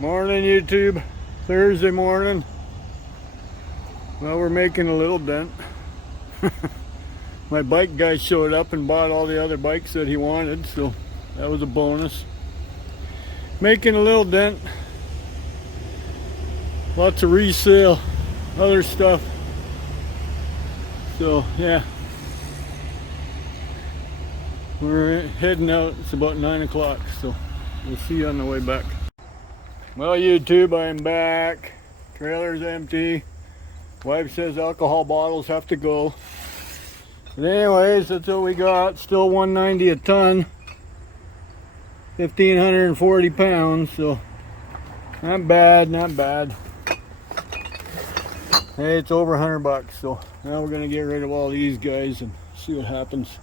Morning, YouTube. Thursday morning. Well, we're making a little dent. My bike guy showed up and bought all the other bikes that he wanted, so that was a bonus. Making a little dent. Lots of resale, other stuff. So, yeah. We're heading out. It's about 9 o'clock, so we'll see you on the way back. Well, YouTube, I'm back. Trailer's empty. Wife says alcohol bottles have to go. But anyways, that's what we got. Still 190 a ton. 1,540 pounds, so not bad, not bad. Hey, it's over $100, so now we're gonna get rid of all these guys and see what happens.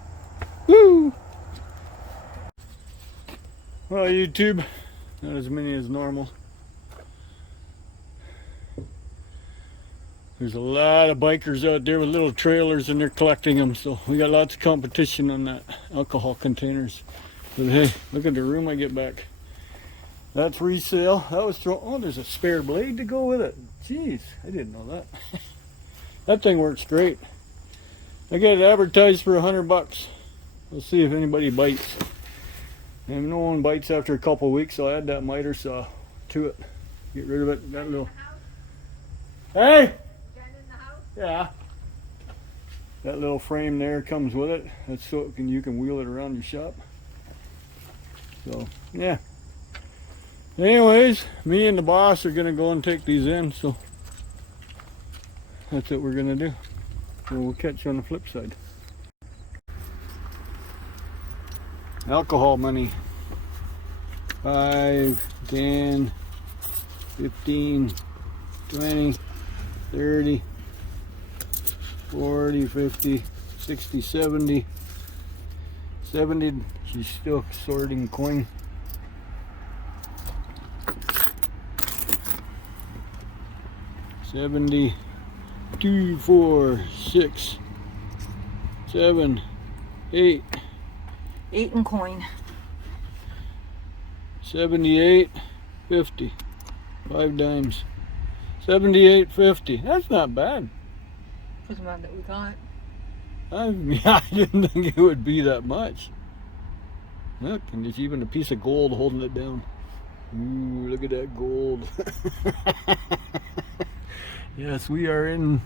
Woo! Well, YouTube, not as many as normal. There's a lot of bikers out there with little trailers and they're collecting them, so we got lots of competition on that alcohol containers. But hey, look at the room I get back. That's resale. That was thrown. Oh, there's a spare blade to go with it. Jeez, I didn't know that. That thing works great. I got it advertised for $100. We'll see if anybody bites. And if no one bites after a couple of weeks, I'll add that miter saw to it. Get rid of it. That little. Hey! Yeah. That little frame there comes with it. That's so you can wheel it around your shop. So, yeah. Anyways, me and the boss are going to go and take these in, so that's what we're going to do. So we'll catch you on the flip side. Alcohol money. 5, 10, 15, 20, 30, 40, 50, 60, 70. 70, she's still sorting coin. 70, 2, 4, 6, 7, 8. 8 in coin. 78, 50. 5 dimes. 78.50. That's not bad. That's not that we got. I didn't think it would be that much. Look, and there's even a piece of gold holding it down. Ooh, look at that gold. Yes, we are in,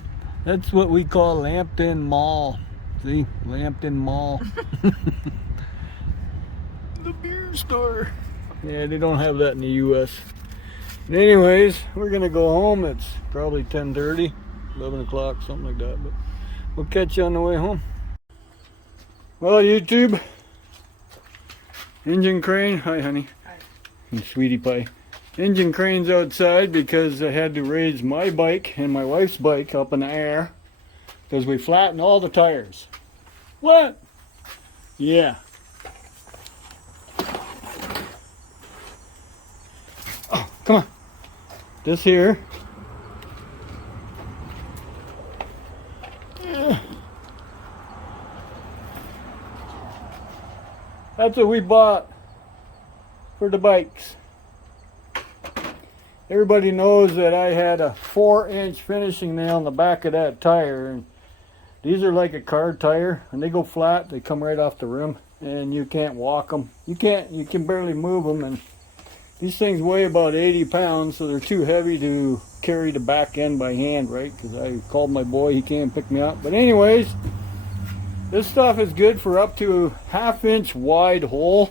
that's what we call Lambton Mall. See, Lambton Mall. The beer store. Yeah, they don't have that in the U.S. But anyways, we're gonna go home. It's probably 10:30, 11 o'clock, something like that. But we'll catch you on the way home. Well, YouTube, engine crane. Hi, honey. Hi. And sweetie pie. Engine crane's outside because I had to raise my bike and my wife's bike up in the air because we flattened all the tires. What? Yeah. Oh, come on. This here. That's what we bought for the bikes. Everybody knows that I had a 4-inch finishing nail in the back of that tire, and these are like a car tire. When they go flat, they come right off the rim, and you can't walk them. You can barely move them, and these things weigh about 80 pounds, so they're too heavy to carry the back end by hand, right? Because I called my boy, he came pick me up. But anyways, this stuff is good for up to a 1/2-inch wide hole.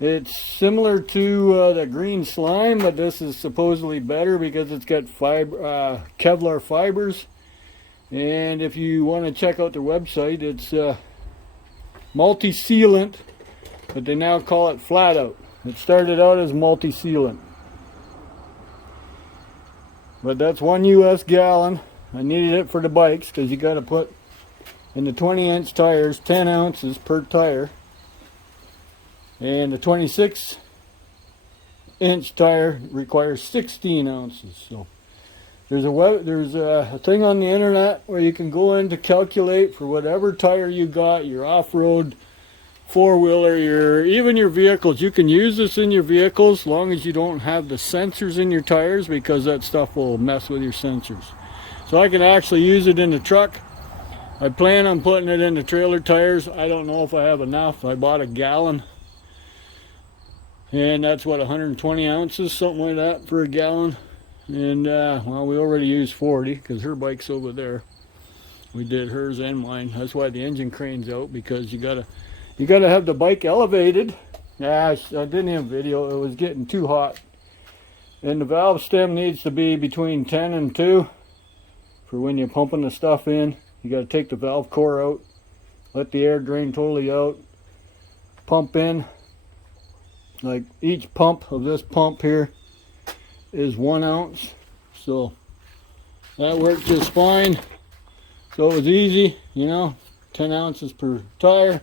It's similar to the green slime, but this is supposedly better because it's got Kevlar fibers. And if you want to check out their website, it's multi-sealant, but they now call it flat out. It started out as multi-sealant. But that's 1 US gallon. I needed it for the bikes because you got to put in the 20-inch tires 10 ounces per tire. And the 26-inch tire requires 16 ounces. So there's a thing on the internet where you can go in to calculate for whatever tire you got, your off-road four-wheeler, even your vehicles. You can use this in your vehicles as long as you don't have the sensors in your tires, because that stuff will mess with your sensors. So I can actually use it in the truck. I plan on putting it in the trailer tires. I don't know if I have enough. I bought a gallon, and that's what, 120 ounces, something like that for a gallon. And well, we already used 40 because her bike's over there. We did hers and mine. That's why the engine crane's out, because you gotta have the bike elevated. Yeah, I didn't even video. It was getting too hot, and the valve stem needs to be between 10 and 2 for when you're pumping the stuff in. You got to take the valve core out, let the air drain totally out, pump in. Like each pump of this pump here is 1 ounce, so that worked just fine. So it was easy, you know, 10 ounces per tire.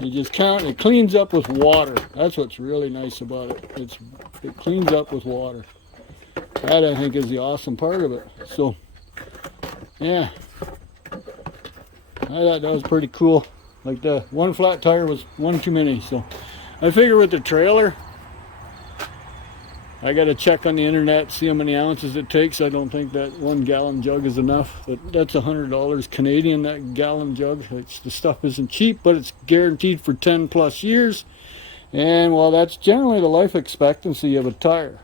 You just count. It cleans up with water. That's what's really nice about it. It cleans up with water. That, I think, is the awesome part of it. So yeah, I thought that was pretty cool. Like, the one flat tire was one too many. So I figure with the trailer, I got to check on the internet, see how many ounces it takes. I don't think that 1 gallon jug is enough, but that's $100 Canadian, that gallon jug. The stuff isn't cheap, but it's guaranteed for 10 plus years. And well, that's generally the life expectancy of a tire.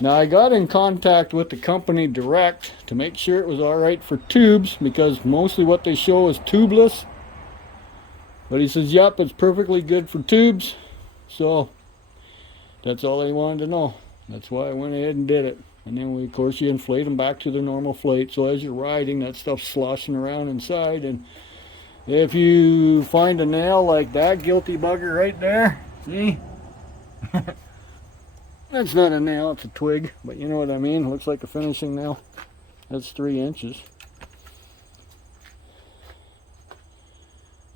Now, I got in contact with the company direct to make sure it was all right for tubes, because mostly what they show is tubeless. But he says, yep, it's perfectly good for tubes. So that's all they wanted to know. That's why I went ahead and did it. And then, of course, you inflate them back to their normal flate. So as you're riding, that stuff's sloshing around inside. And if you find a nail like that guilty bugger right there, see? That's not a nail, it's a twig, but you know what I mean. Looks like a finishing nail. That's 3 inches.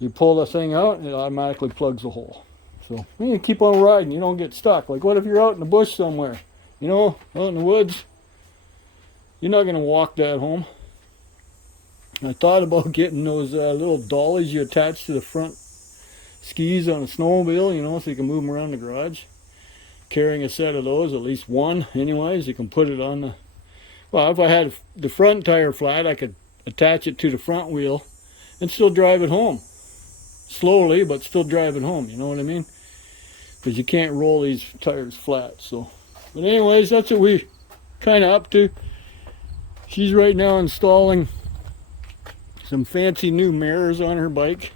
You pull the thing out, and it automatically plugs the hole. So you keep on riding, you don't get stuck. Like, what if you're out in the bush somewhere? You know, out in the woods? You're not going to walk that home. I thought about getting those little dollies you attach to the front skis on a snowmobile, you know, so you can move them around the garage. Carrying a set of those, at least one anyways, you can put it on the, well, if I had the front tire flat, I could attach it to the front wheel and still drive it home. Slowly, but still drive it home, you know what I mean? Because you can't roll these tires flat. So, but anyways, that's what we kind of up to. She's right now installing some fancy new mirrors on her bike,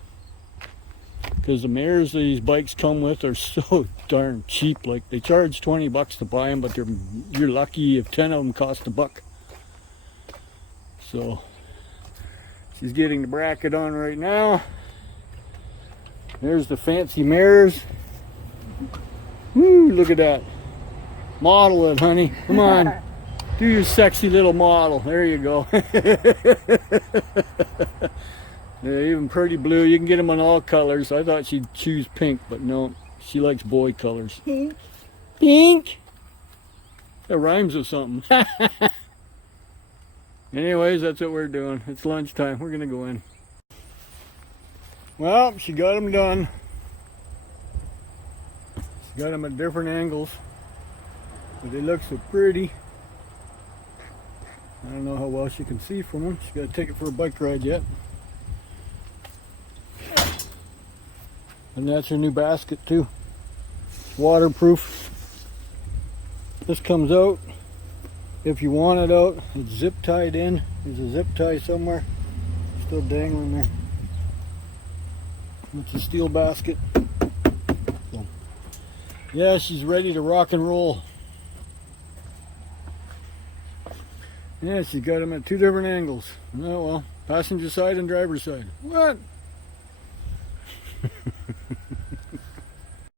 because the mirrors these bikes come with are so darn cheap. Like, they charge $20 to buy them, but you're lucky if 10 of them cost $1. So she's getting the bracket on right now. There's the fancy mirrors. Woo, look at that. Model it, honey. Come on. Do your sexy little model. There you go. They're even pretty blue. You can get them in all colors. I thought she'd choose pink, but no. She likes boy colors. Pink. Pink? That rhymes with something. Anyways, that's what we're doing. It's lunchtime. We're going to go in. Well, she got them done. She got them at different angles, but they look so pretty. I don't know how well she can see from them. She's got to take it for a bike ride yet. And that's her new basket too. Waterproof. This comes out if you want it out. It's zip tied in. There's a zip tie somewhere. Still dangling there. It's a steel basket. So, yeah, she's ready to rock and roll. Yeah, she got them at 2 different angles. Oh well, passenger side and driver's side. What?